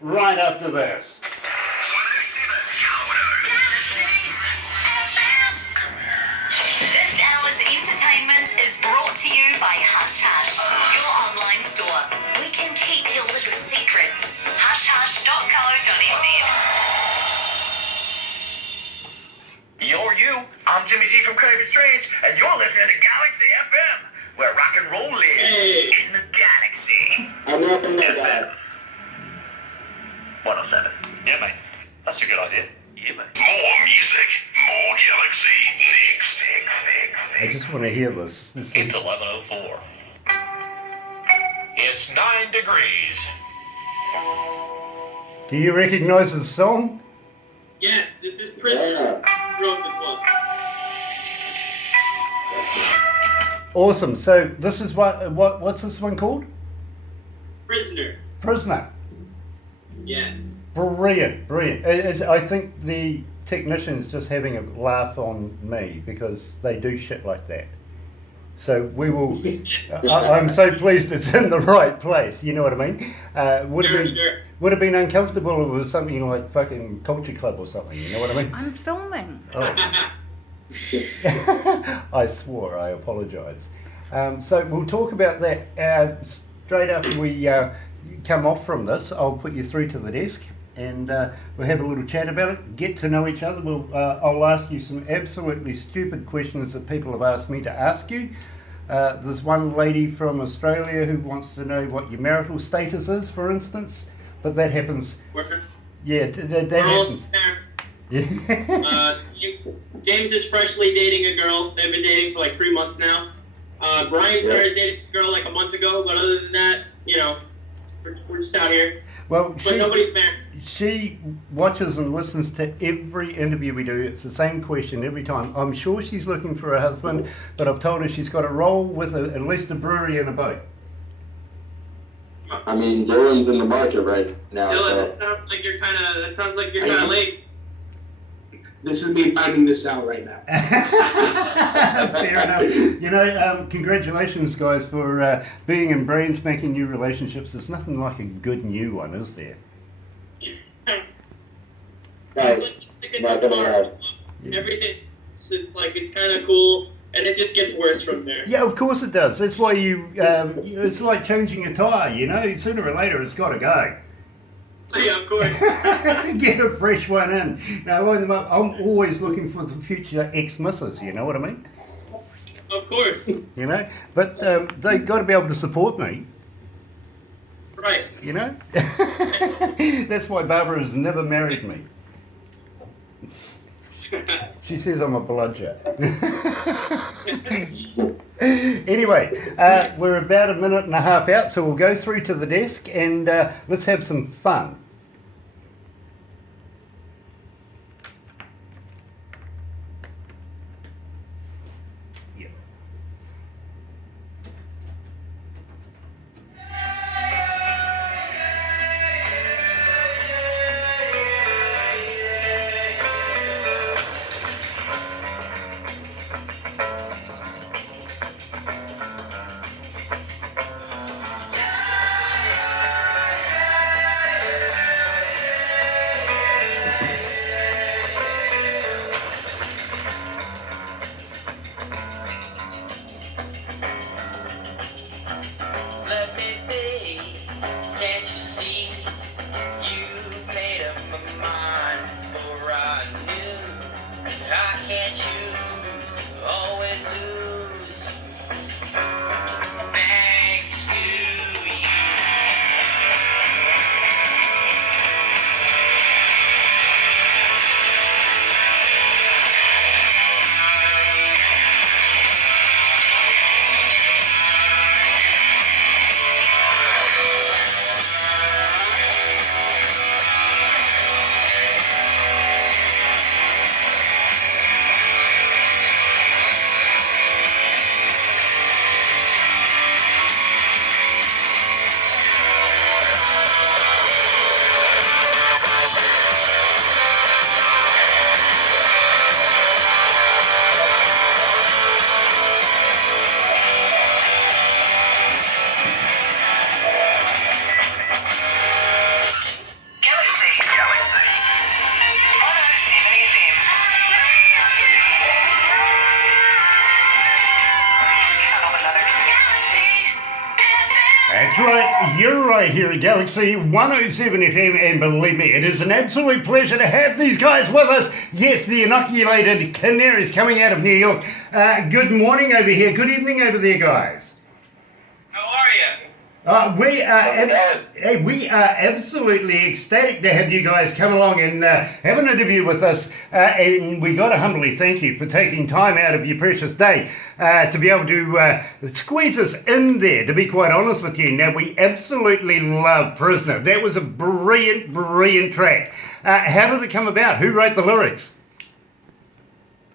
right after this. This hour's entertainment is brought to you by Hush Hush, your online store. We can keep your little secrets. hushhush.co.nz. You're you. I'm Jimmy G from Kirby Strange, and you're listening to Galaxy FM, where rock and roll lives in the galaxy. I'm not gonna FM 107. Yeah, mate. That's a good idea. Yeah, mate. More music, more galaxy. Next. I just want to hear this. It's 11:04. It's 9 degrees. Do you recognize the song? Yes, this is Prisoner. Wrote this one. Awesome. So this is what's this one called? Prisoner. Prisoner. Yeah. Brilliant. I think the technician's just having a laugh on me because they do shit like that. So we will. I'm so pleased it's in the right place. You know what I mean? Would have been uncomfortable if it was something like fucking Culture Club or something. You know what I mean? I'm filming. Oh. I swore. I apologise. So we'll talk about that straight after we come off from this. I'll put you through to the desk and we'll have a little chat about it. Get to know each other. I'll ask you some absolutely stupid questions that people have asked me to ask you. There's one lady from Australia who wants to know what your marital status is, for instance. But that happens. Yeah, that happens. Yeah. James is freshly dating a girl. They've been dating for like 3 months now. Brian started dating a girl like a month ago, but other than that, you know, we're just out here. Well, but nobody's married. She watches and listens to every interview we do. It's the same question every time. I'm sure she's looking for a husband, but I've told her she's got to roll with at least a brewery and a boat. I mean, Dylan's in the market right now. Dylan, So. that sounds like you're kind of late. This is me finding this out right now. Fair enough. You know, congratulations, guys, for being in Brains, making new relationships. There's nothing like a good new one, is there? Nice. Not gonna lie. Everything, it's kind of cool, and it just gets worse from there. Yeah, of course it does. That's why it's like changing a tyre, you know? Sooner or later, it's got to go. Yeah, of course. Get a fresh one in. Now, I'm always looking for the future ex-missus, you know what I mean? Of course. You know? But they've got to be able to support me. Right. You know? That's why Barbara has never married me. She says I'm a bludger. Anyway, we're about a minute and a half out, so we'll go through to the desk and let's have some fun. Yep. You're right here at Galaxy 107 FM, and believe me, it is an absolute pleasure to have these guys with us. Yes, the Inoculated Canaries coming out of New York. Good morning over here. Good evening over there, guys. How are you? We are absolutely ecstatic to have you guys come along and have an interview with us, and we got to humbly thank you for taking time out of your precious day to be able to squeeze us in there, to be quite honest with you. Now, we absolutely love Prisoner. That was a brilliant, brilliant track. How did it come about? Who wrote the lyrics?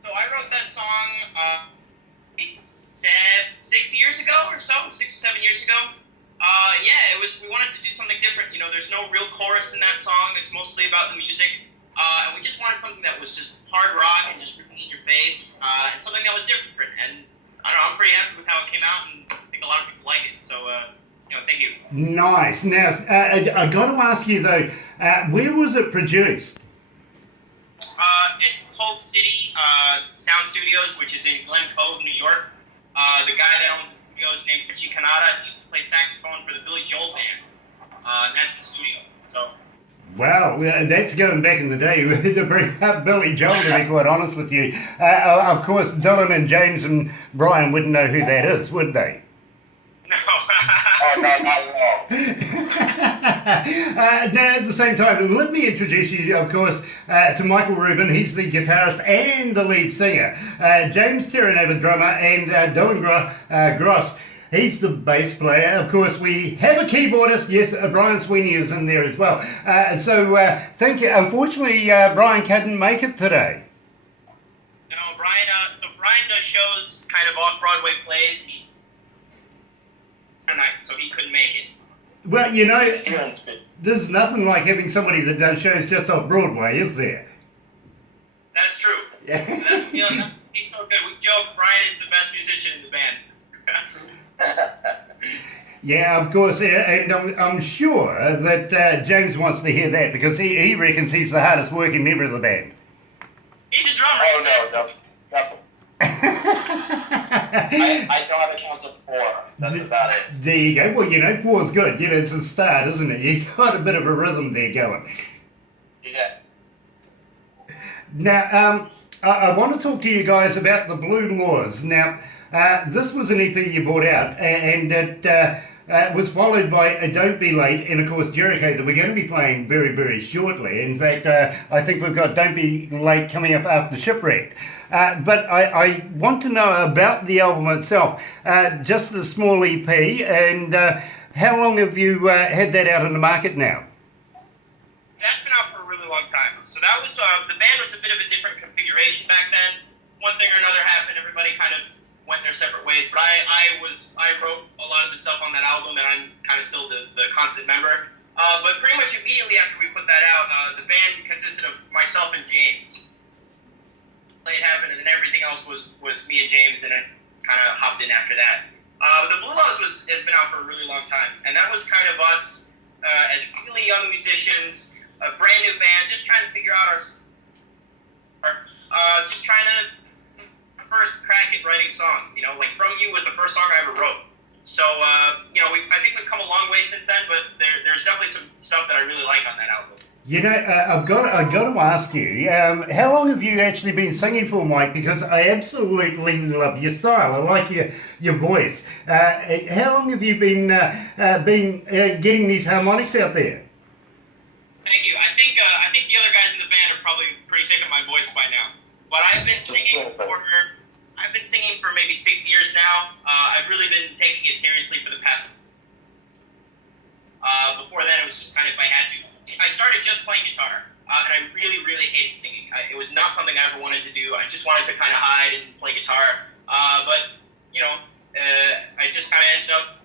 So I wrote that song 6 years ago or so, 6 or 7 years ago. Yeah, we wanted to do something different. You know, there's no real chorus in that song. It's mostly about the music. And we just wanted something that was just hard rock and just ripping in your face, and something that was different. And I don't know, I'm pretty happy with how it came out, and I think a lot of people like it. So, thank you. Nice. Now, I got to ask you though, where was it produced? At Coke City Sound Studios, which is in Glen Cove, New York. The guy that owns the studio is named Richie Canada. He used to play saxophone for the Billy Joel band. And that's the studio. So. Wow, that's going back in the day to bring up Billy Joel, to be quite honest with you. Of course, Dylan and James and Brian wouldn't know who that is, would they? No. Oh, no, not at all. Now, at the same time, let me introduce you, of course, to Michael Rubin. He's the guitarist and the lead singer. James Terranova, drummer, and Dylan Gross. He's the bass player. Of course, we have a keyboardist. Yes, Brian Sweeney is in there as well. So thank you. Unfortunately, Brian couldn't make it today. No, Brian. So Brian does shows, kind of off-Broadway plays. So he couldn't make it. Well, you know, there's nothing like having somebody that does shows just off Broadway, is there? That's true. Yeah. He's so good. We joke Brian is the best musician in the band. Yeah, of course, and I'm sure that James wants to hear that because he reckons he's the hardest working member of the band. He's a drummer. Oh, no. I know how to count to 4. That's about it. There you go. Well, 4's good. It's a start, isn't it? You got a bit of a rhythm there going. Yeah. Now, I want to talk to you guys about the Blue Laws. Now, this was an EP you brought out, and it was followed by Don't Be Late, and of course Jericho, that we're going to be playing very, very shortly. In fact, I think we've got Don't Be Late coming up after Shipwrecked. But I want to know about the album itself, just a small EP, and how long have you had that out in the market now? That's been out for a really long time. So that was, the band was a bit of a different configuration back then. One thing or another happened, everybody kind of went their separate ways, but I wrote a lot of the stuff on that album, and I'm kind of still the constant member. But pretty much immediately after we put that out, the band consisted of myself and James. It happened, and then everything else was me and James, and it kind of hopped in after that. The Blue Laws has been out for a really long time, and that was kind of us as really young musicians, a brand new band, just trying to figure out just trying to first crack at writing songs. Like From You was the first song I ever wrote. So, I think we've come a long way since then, but there's definitely some stuff that I really like on that album. I've got to ask you, how long have you actually been singing for, Mike? Because I absolutely love your style. I like your voice. How long have you been getting these harmonics out there? Thank you. I think the other guys in the band are probably pretty sick of my voice by now. But I've been singing for maybe 6 years now. I've really been taking it seriously for the past. Before then, it was just kind of if I had to. I started just playing guitar, and I really, really hated singing. It was not something I ever wanted to do. I just wanted to kind of hide and play guitar. But I just kind of ended up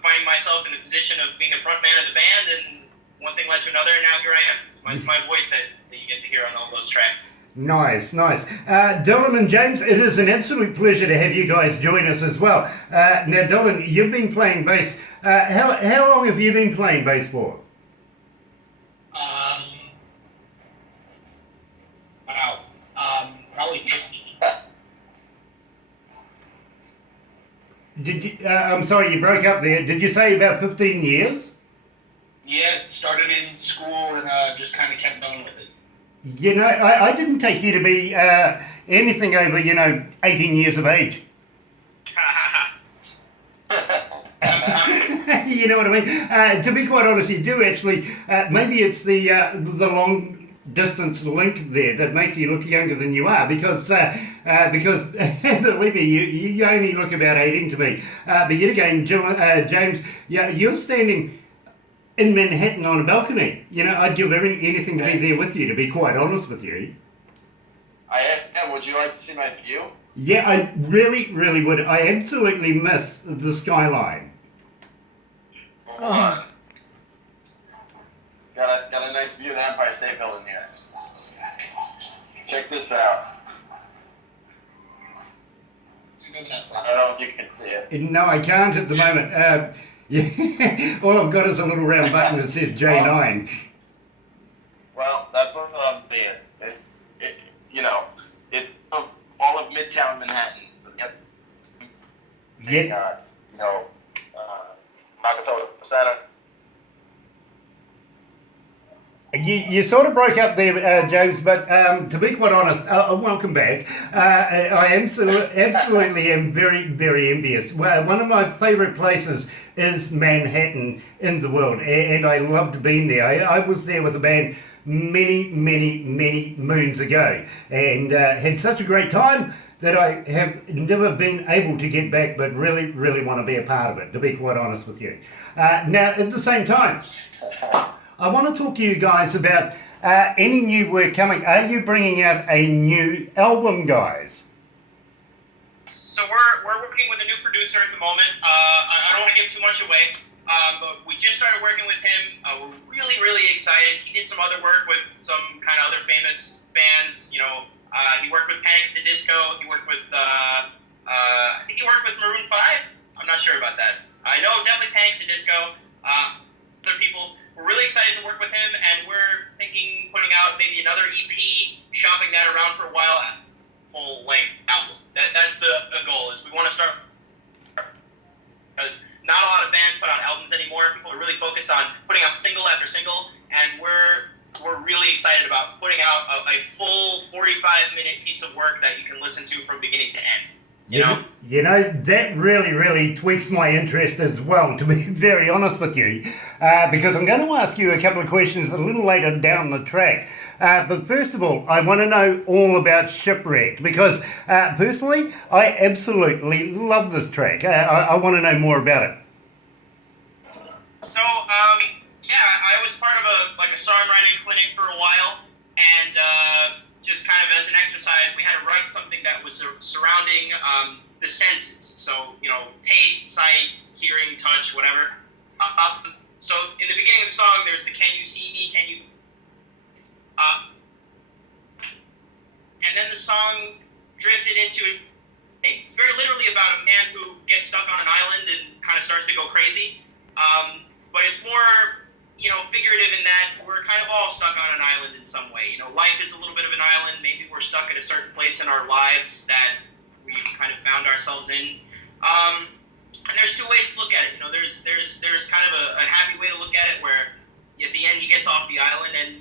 finding myself in the position of being the front man of the band, and one thing led to another, and now here I am. It's my voice that you get to hear on all those tracks. Nice. Dylan and James, it is an absolute pleasure to have you guys join us as well. Now, Dylan, you've been playing bass. How long have you been playing bass for? Probably 15. Did you? I'm sorry, you broke up there. Did you say about 15 years? started in school and just kind of kept going with it. You know, I didn't take you to be anything over, 18 years of age. You know what I mean? To be quite honest, you do actually. Maybe it's the long distance link there that makes you look younger than you are, because believe me, you only look about 18 to me. But yet again, James, you're standing in Manhattan on a balcony. I'd give anything to be there with you, to be quite honest with you. I am. Would you like to see my view? Yeah, I really, really would. I absolutely miss the skyline. Hold on. Got a nice view of the Empire State Building here. Check this out. I don't know if you can see it. No, I can't at the moment. Yeah, all I've got is a little round button that says J9. Well, that's what I'm seeing. It's all of Midtown Manhattan. So Rockefeller Center. You sort of broke up there, James, but to be quite honest, welcome back. I absolutely am very, very envious. One of my favourite places is Manhattan in the world, and I loved being there. I was there with a band many, many, many moons ago, and had such a great time that I have never been able to get back, but really, really want to be a part of it, to be quite honest with you. Now, at the same time, I want to talk to you guys about any new work coming. Are you bringing out a new album, guys? So we're working with a new producer at the moment. I don't want to give too much away, but we just started working with him. We're really, really excited. He did some other work with some kind of other famous bands. He worked with Panic at the Disco. He worked with I think he worked with Maroon 5. I'm not sure about that. I know definitely Panic at the Disco. Other people. We're really excited to work with him, and we're thinking putting out maybe another EP, shopping that around for a while, full-length album. That's the goal, is we want to start, because not a lot of bands put out albums anymore. People are really focused on putting out single after single, and we're really excited about putting out a full 45-minute piece of work that you can listen to from beginning to end. You know, that really, really tweaks my interest as well, to be very honest with you, because I'm going to ask you a couple of questions a little later down the track. But first of all, I want to know all about Shipwrecked, because personally, I absolutely love this track. I want to know more about it. So, I was part of a songwriting clinic for a while, and just kind of as an exercise, we had to write something that was surrounding the senses. So, taste, sight, hearing, touch, whatever. So in the beginning of the song, there's the "Can you see me? Can you?" And then the song drifted into things. It's very literally about a man who gets stuck on an island and kind of starts to go crazy. But it's more, figurative in that we're kind of all stuck on an island in some way. Life is a little bit of an island. Maybe we're stuck at a certain place in our lives that we've kind of found ourselves in. And there's two ways to look at it. There's kind of a happy way to look at it, where at the end he gets off the island, and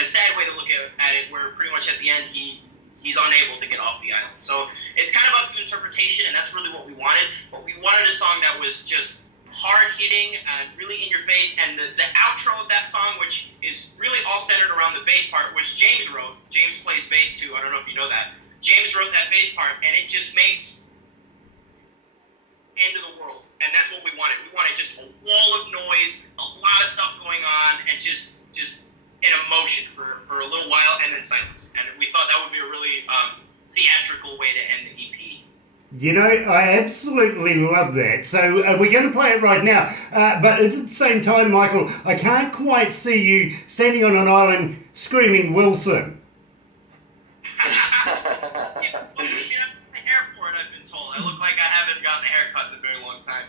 a sad way to look at it, where pretty much at the end he's unable to get off the island. So it's kind of up to interpretation, and that's really what we wanted. But we wanted a song that was just hard-hitting and really in your face, and the outro of that song, which is really all centered around the bass part, which James wrote. James plays bass too. I don't know if you know that. James wrote that bass part, and it just makes end of the world, and that's what we wanted. We wanted just a wall of noise, a lot of stuff going on, and just an emotion for a little while, and then silence. And we thought that would be a really theatrical way to end the EP. I absolutely love that. So we're going to play it right now. But at the same time, Michael, I can't quite see you standing on an island screaming Wilson. The hair for it, I've been told. I look like I haven't gotten a haircut in a very long time.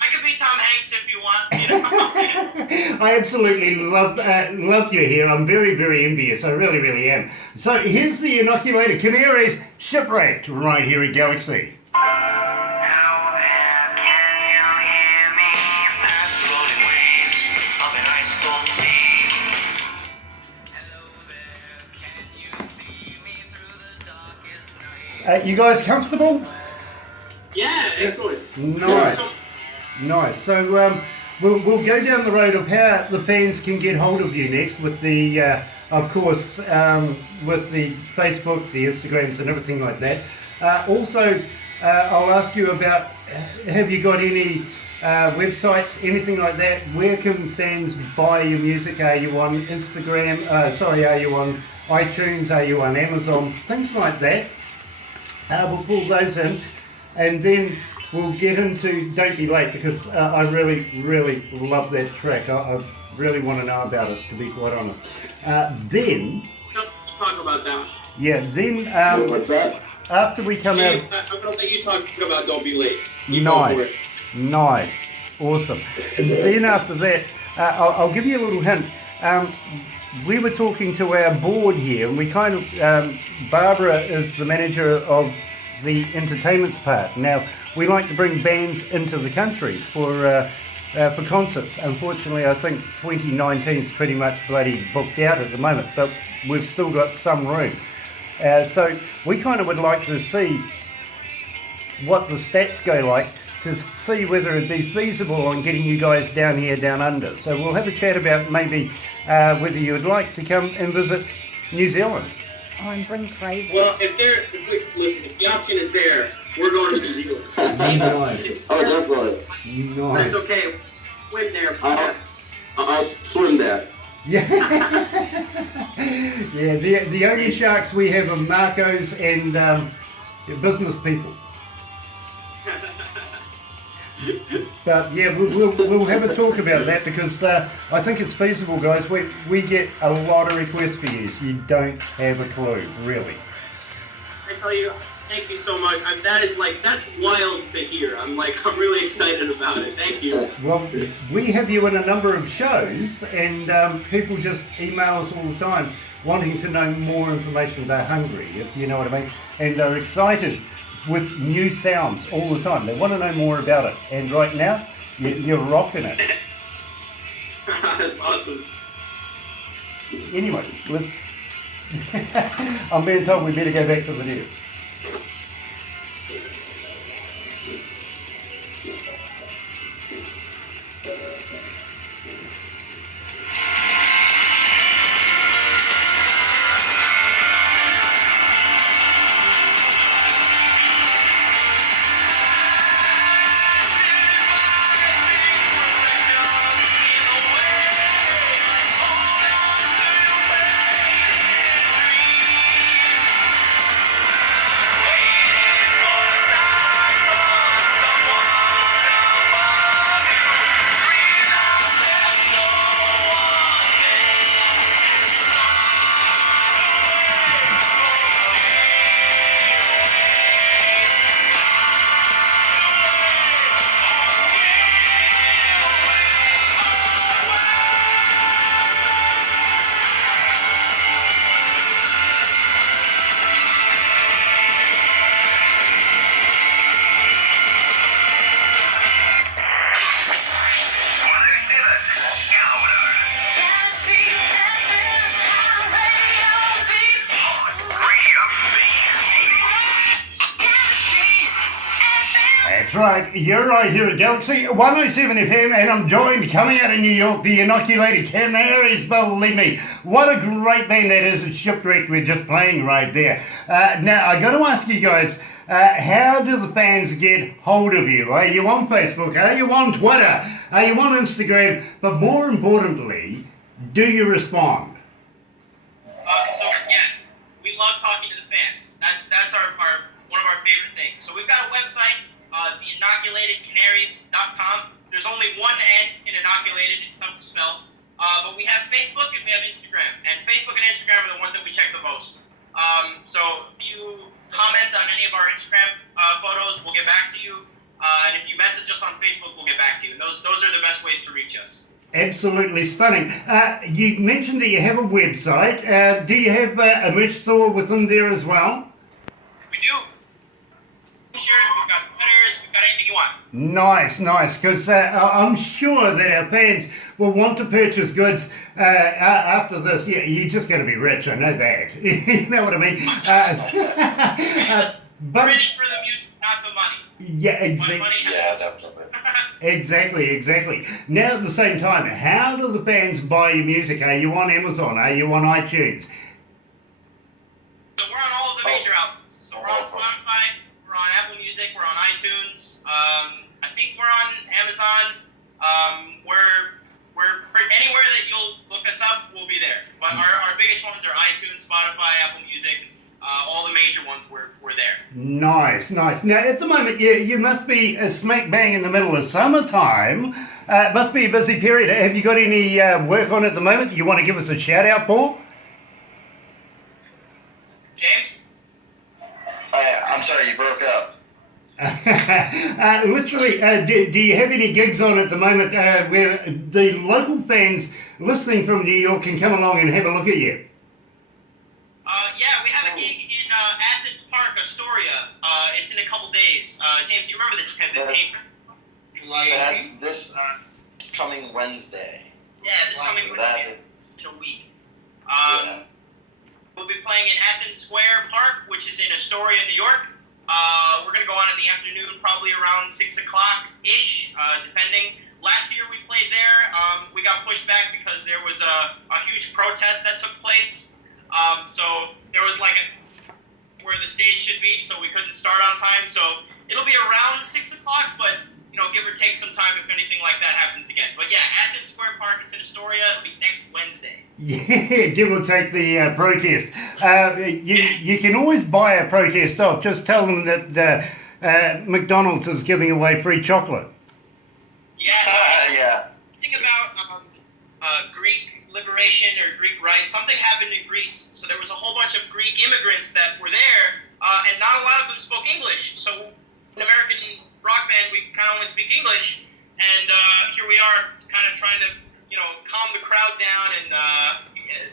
I could be Tom Hanks if you want. I absolutely love your hair. I'm very, very envious. I really, really am. So here's the Inoculated Canaries, Shipwrecked, right here at Galaxy. Can you hear me? Past the rolling waves of You guys comfortable? Yeah, excellent. Nice. Nice. So we'll go down the road of how the fans can get hold of you next with the, of course, with the Facebook, the Instagrams and everything like that. Also, I'll ask you about, have you got any websites, anything like that? Where can fans buy your music? Are you on Instagram? Are you on iTunes? Are you on Amazon? Things like that. We'll pull those in, and then we'll get into Don't Be Late, because I really, really love that track. I really want to know about it, to be quite honest. Then... Talk about that. Yeah, then... What's that? After we come out... I'm going to let you talk about Don't Be Late. Nice. Nice. Awesome. And then after that, I'll give you a little hint. We were talking to our board here, and we kind of... Barbara is the manager of the entertainments part. Now, we like to bring bands into the country for concerts. Unfortunately, I think 2019 is pretty much bloody booked out at the moment, but we've still got some room. So we kind of would like to see what the stats go like, to see whether it'd be feasible on getting you guys down here, down under. So we'll have a chat about maybe whether you would like to come and visit New Zealand. Oh, and bring crazy. Well, if the option is there, we're going to New Zealand. Nice. Oh, definitely. Nice. That's okay. Win there. I'll swim there. Yeah. Yeah, the only sharks we have are Marcos and business people. But yeah, we'll have a talk about that, because I think it's feasible, guys. We get a lot of requests for you, so you don't have a clue, really. I tell you, thank you so much. That's wild to hear. I'm really excited about it. Thank you. Well, we have you in a number of shows, and people just email us all the time wanting to know more information. They're hungry, if you know what I mean, and they're excited with new sounds all the time. They want to know more about it, and right now you're rocking it. That's awesome. Anyway, I'm being told we better go back to the desk. That's right, you're right here at Galaxy 107 FM, and I'm joined, coming out of New York, the Inoculated Canaries. Believe me, what a great band that is. It's Shipwreck we're just playing right there. Now, I got to ask you guys, how do the fans get hold of you? Are you on Facebook? Are you on Twitter? Are you on Instagram? But more importantly, do you respond? We love talking to the fans. That's our one of our favorite things. So we've got a website, theinnoculatedcanaries.com. There's only one N in inoculated. It's tough to spell. But we have Facebook and we have Instagram. And Facebook and Instagram are the ones that we check the most. So if you comment on any of our Instagram photos, we'll get back to you. And if you message us on Facebook, we'll get back to you. And those are the best ways to reach us. Absolutely stunning. You mentioned that you have a website. Do you have a merch store within there as well? We do. T-shirts, we've got sweaters, we've got anything you want. Nice, because I'm sure that our fans will want to purchase goods after this. Yeah, you're just going to be rich, I know that. You know what I mean? But We're in it for the music, not the money. yeah, Yeah, definitely. exactly. Now at the same time, how do the fans buy your music? Are you on Amazon? Are you on iTunes? So we're on all of the major outlets. So we're on Spotify, we're on Apple Music, we're on iTunes. I think we're on Amazon. We're anywhere that you'll look us up, we'll be there. But our biggest ones are iTunes, Spotify, Apple Music. All the major ones we're there. Nice. Now at the moment, you must be smack bang in the middle of summertime. It must be a busy period. Have you got any work on at the moment that you want to give us a shout out for? James? I'm sorry, you broke up. Literally, do you have any gigs on at the moment where the local fans listening from New York can come along and have a look at you? Yeah, we have a gig in Athens Park, Astoria. It's in a couple days. James, you remember the taper? That's this coming Wednesday. Yeah, this coming So Wednesday in a week. Yeah. We'll be playing in Athens Square Park, which is in Astoria, New York. We're going to go on in the afternoon, probably around 6 o'clock-ish, depending. Last year we played there. We got pushed back because there was a huge protest that took place. So there was where the stage should be, so we couldn't start on time. So it'll be around 6 o'clock, but give or take some time if anything like that happens again. But yeah, Athens Square Park, it's in Astoria. It'll be next Wednesday. Yeah, give or take the protest. You can always buy a protest off. Just tell them that McDonald's is giving away free chocolate. Yeah. Yeah. Think about Greek liberation or Greek rights. Something happened in Greece. So there was a whole bunch of Greek immigrants that were there, and not a lot of them spoke English. So an American rock band, we kind of only speak English, and here we are kind of trying to, calm the crowd down, and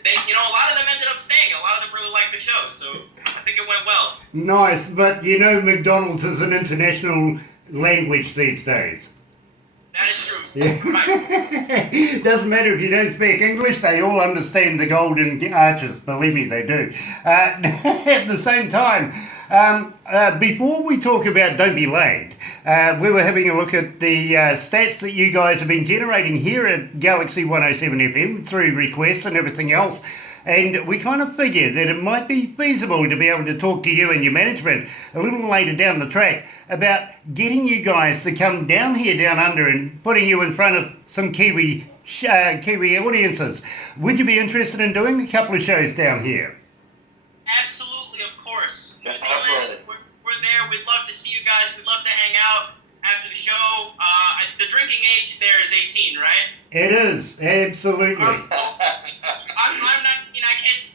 they, a lot of them ended up staying. A lot of them really liked the show, so I think it went well. Nice, but McDonald's is an international language these days. That is true. Yeah. Right. Doesn't matter if you don't speak English, they all understand the golden arches, believe me, they do. At the same time, before we talk about Don't Be Late, we were having a look at the stats that you guys have been generating here at Galaxy 107 FM through requests and everything else. And we kind of figured that it might be feasible to be able to talk to you and your management a little later down the track about getting you guys to come down here down under and putting you in front of some Kiwi audiences. Would you be interested in doing a couple of shows down here? Absolutely, of course. New Definitely. Zealand, we're there. We'd love to see you guys. We'd love to hang out after the show. The drinking age there is 18, right? It is, absolutely. I'm 19. I can't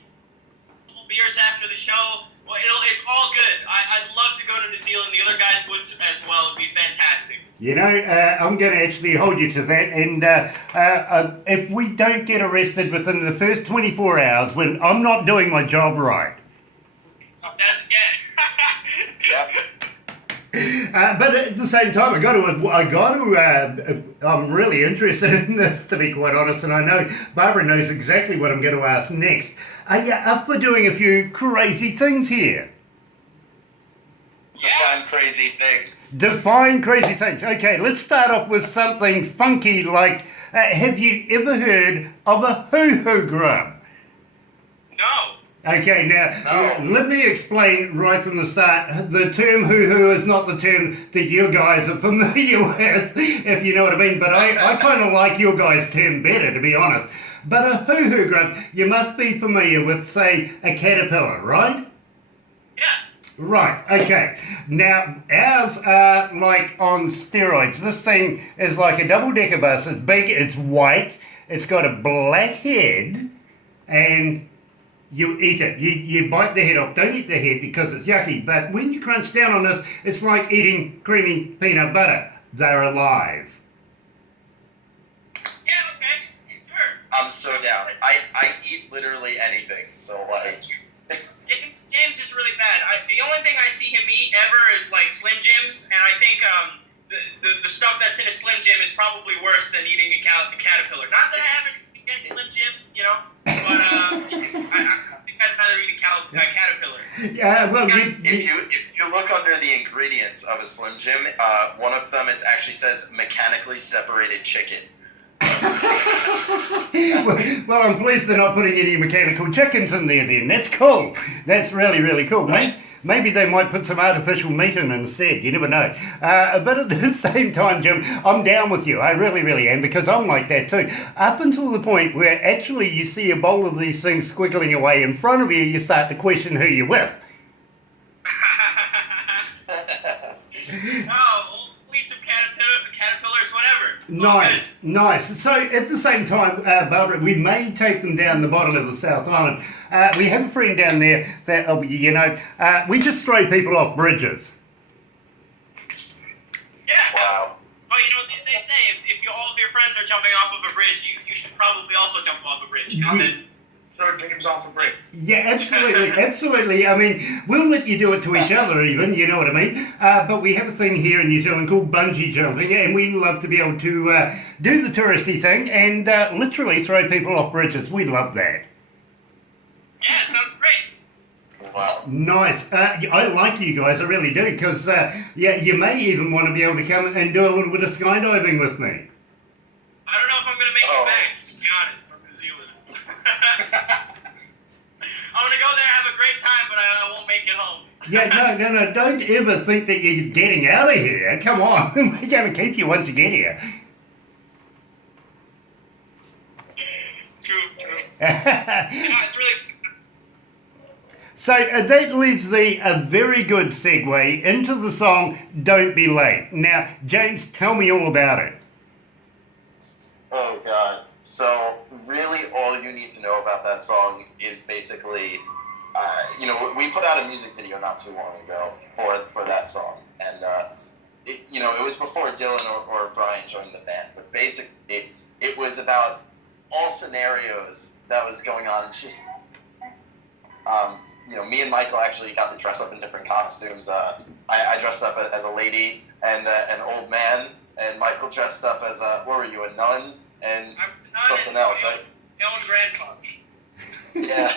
couple beers after the show. Well, it's all good. I'd love to go to New Zealand. The other guys would as well. It'd be fantastic. I'm going to actually hold you to that. And if we don't get arrested within the first 24 hours, when I'm not doing my job right. That's Yep. But at the same time, I'm really interested in this, to be quite honest, and I know Barbara knows exactly what I'm going to ask next. Are you up for doing a few crazy things here? Define crazy things. Define crazy things. Okay, let's start off with something funky like, have you ever heard of a hoo-hoo grub? No. Okay, now, let me explain right from the start. The term hoo-hoo is not the term that you guys are familiar with, if you know what I mean, but I kind of like your guys' term better, to be honest. But a hoo-hoo grub, you must be familiar with, say, a caterpillar, right? Yeah. Right, okay. Now, ours are like on steroids. This thing is like a double-decker bus. It's big, it's white, it's got a black head, and you eat it. You bite the head off. Don't eat the head because it's yucky. But when you crunch down on this, it's like eating creamy peanut butter. They're alive. Yeah, okay. Sure. I'm so down. I eat literally anything, so like. James is really bad. The only thing I see him eat ever is like Slim Jims, and I think the stuff that's in a Slim Jim is probably worse than eating a caterpillar. Not that I haven't eaten Slim Jim, but I think I'd rather eat a caterpillar. Yeah, well, If you look ingredients of a Slim Jim. One of them, it actually says mechanically separated chicken. Well, I'm pleased they're not putting any mechanical chickens in there then. That's cool. That's really, really cool. Maybe they might put some artificial meat in instead. You never know. But at the same time, Jim, I'm down with you. I really, really am, because I'm like that too. Up until the point where actually you see a bowl of these things squiggling away in front of you, you start to question who you're with. We'll eat some caterpillars, whatever. Nice. So at the same time, Barbara, we may take them down the bottom of the South Island. We have a friend down there that, we just throw people off bridges. Yeah. Wow. Well, they say if all of your friends are jumping off of a bridge, you should probably also jump off a bridge. Throw James off a bridge. Yeah, absolutely. I mean, we'll let you do it to each other even, you know what I mean? But we have a thing here in New Zealand called bungee jumping, and we love to be able to do the touristy thing and literally throw people off bridges. We love that. Yeah, it sounds great. Wow. Nice. I like you guys, I really do, because, you may even want to be able to come and do a little bit of skydiving with me. I don't know if I'm going to make it back, to be honest, from New Zealand. I'm going to go there and have a great time, but I won't make it home. Yeah, no, don't ever think that you're getting out of here. Come on, we're going to keep you once you get here. True. It's really exciting. So that leaves a very good segue into the song Don't Be Late. Now, James, tell me all about it. Oh, God. So, really, all you need to know about that song is basically, we put out a music video not too long ago for that song. And, it was before Dylan or Brian joined the band. But basically, it was about all scenarios that was going on. It's just, me and Michael actually got to dress up in different costumes. I dressed up as a lady and an old man, and Michael dressed up as what were you, a nun and something else, right? My own grandfather. Yeah.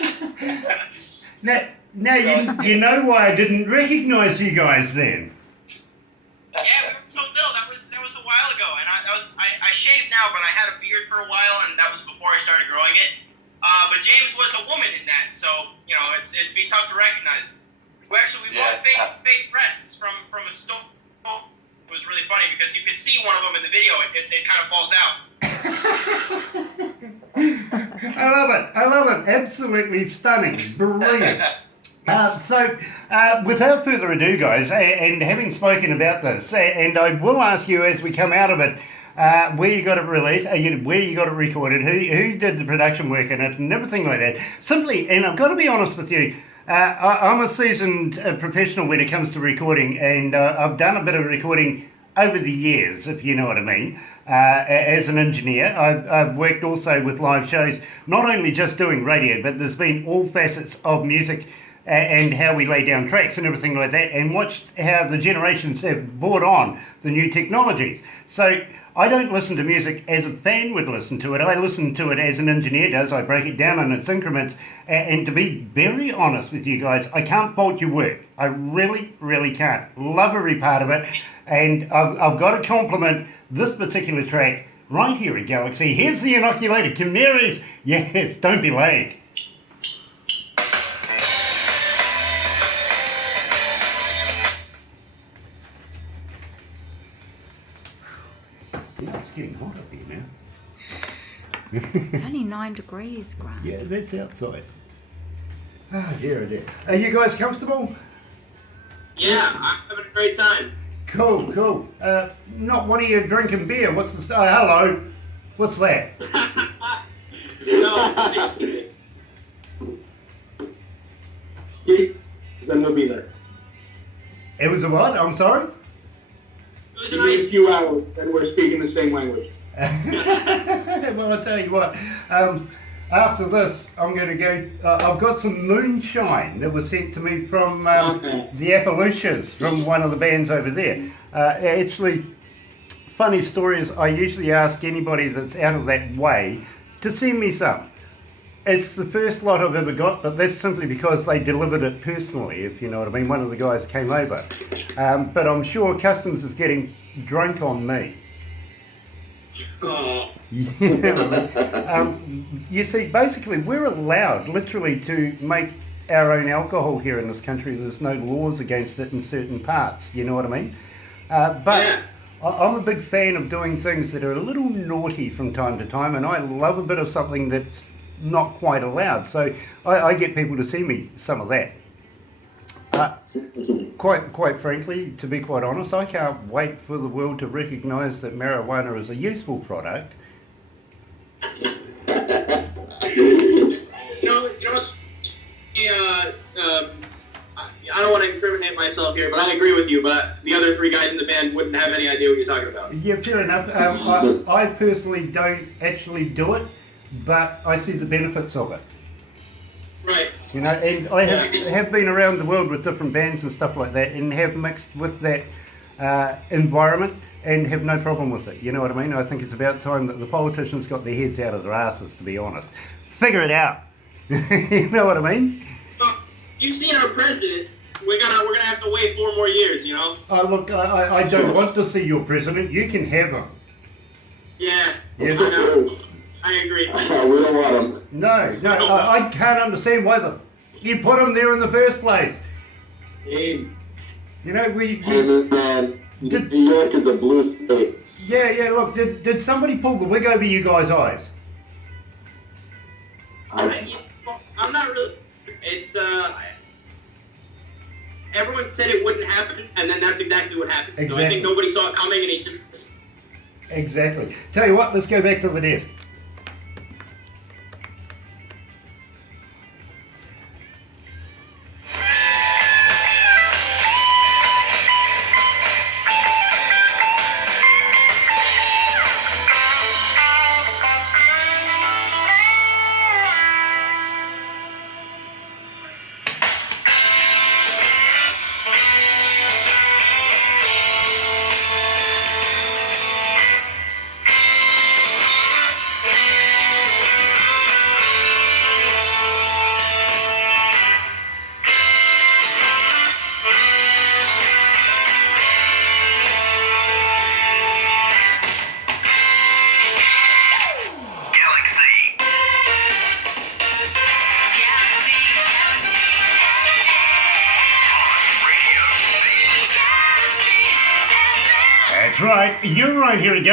Now you know why I didn't recognize you guys then. Yeah, we were so little. That was a while ago, and I shaved now, but I had a beard for a while, and that was before I started growing it. But James was a woman in that, so it'd be tough to recognize. We bought fake breasts from a store. It was really funny because you could see one of them in the video. It kind of falls out. I love it. Absolutely stunning. Brilliant. So, without further ado, guys, and having spoken about this, and I will ask you as we come out of it, where you got it released, where you got it recorded, who did the production work in it, and everything like that. Simply, and I've got to be honest with you, I'm a seasoned professional when it comes to recording, and I've done a bit of recording over the years, if you know what I mean. As an engineer, I've worked also with live shows, not only just doing radio, but there's been all facets of music and how we lay down tracks and everything like that, and watched how the generations have brought on the new technologies. So I don't listen to music as a fan would listen to it. I listen to it as an engineer does. I break it down in its increments. And to be very honest with you guys, I can't fault your work. I really, really can't. Love every part of it. And I've got to compliment this particular track right here at Galaxy. Here's the Inoculated Canaries. Yes, don't be late. It's getting hot up here now. It's only 9 degrees, Grant. Yeah, that's outside. Oh dear. Are you guys comfortable? Yeah, I'm having a great time. Cool. Not one of you drinking beer. What's the hello? What's that? Because then we'll be there. It was a what? I'm sorry? It was In a a nice. few hours, and we're speaking the same language. Well, I'll tell you what. After this, I'm going to go. I've got some moonshine that was sent to me from the Appalachians, from one of the bands over there. Actually, funny story is I usually ask anybody that's out of that way to send me some. It's the first lot I've ever got, but that's simply because they delivered it personally, if you know what I mean. One of the guys came over. But I'm sure Customs is getting drunk on me. Oh. You see, basically, we're allowed literally to make our own alcohol here in this country. There's no laws against it in certain parts, you know what I mean? But Yeah. I'm a big fan of doing things that are a little naughty from time to time, and I love a bit of something that's not quite allowed. So I get people to see me some of that. Quite frankly, to be quite honest, I can't wait for the world to recognise that marijuana is a useful product. I don't want to incriminate myself here, but I agree with you. But the other three guys in the band wouldn't have any idea what you're talking about. Yeah, fair enough. I personally don't actually do it, but I see the benefits of it. Right. You know, and I have been around the world with different bands and stuff like that, and have mixed with that environment and have no problem with it. You know what I mean? I think it's about time that the politicians got their heads out of their asses, to be honest. Figure it out. You know what I mean? Well, you've seen our president. We're gonna have to wait 4 more years. You know. Look, I don't want to see your president. You can have him. Yeah. Yes. I know. I agree. We don't want them. No, I can't understand why you put him there in the first place. Hey, You know, New York is a blue state. Yeah, look, did somebody pull the wig over you guys' eyes? I'm not really. It's everyone said it wouldn't happen, and then that's exactly what happened. So I Exactly. think nobody saw it coming, and he just. Exactly. Tell you what, let's go back to the desk. Galaxy. That's right, you're right here again.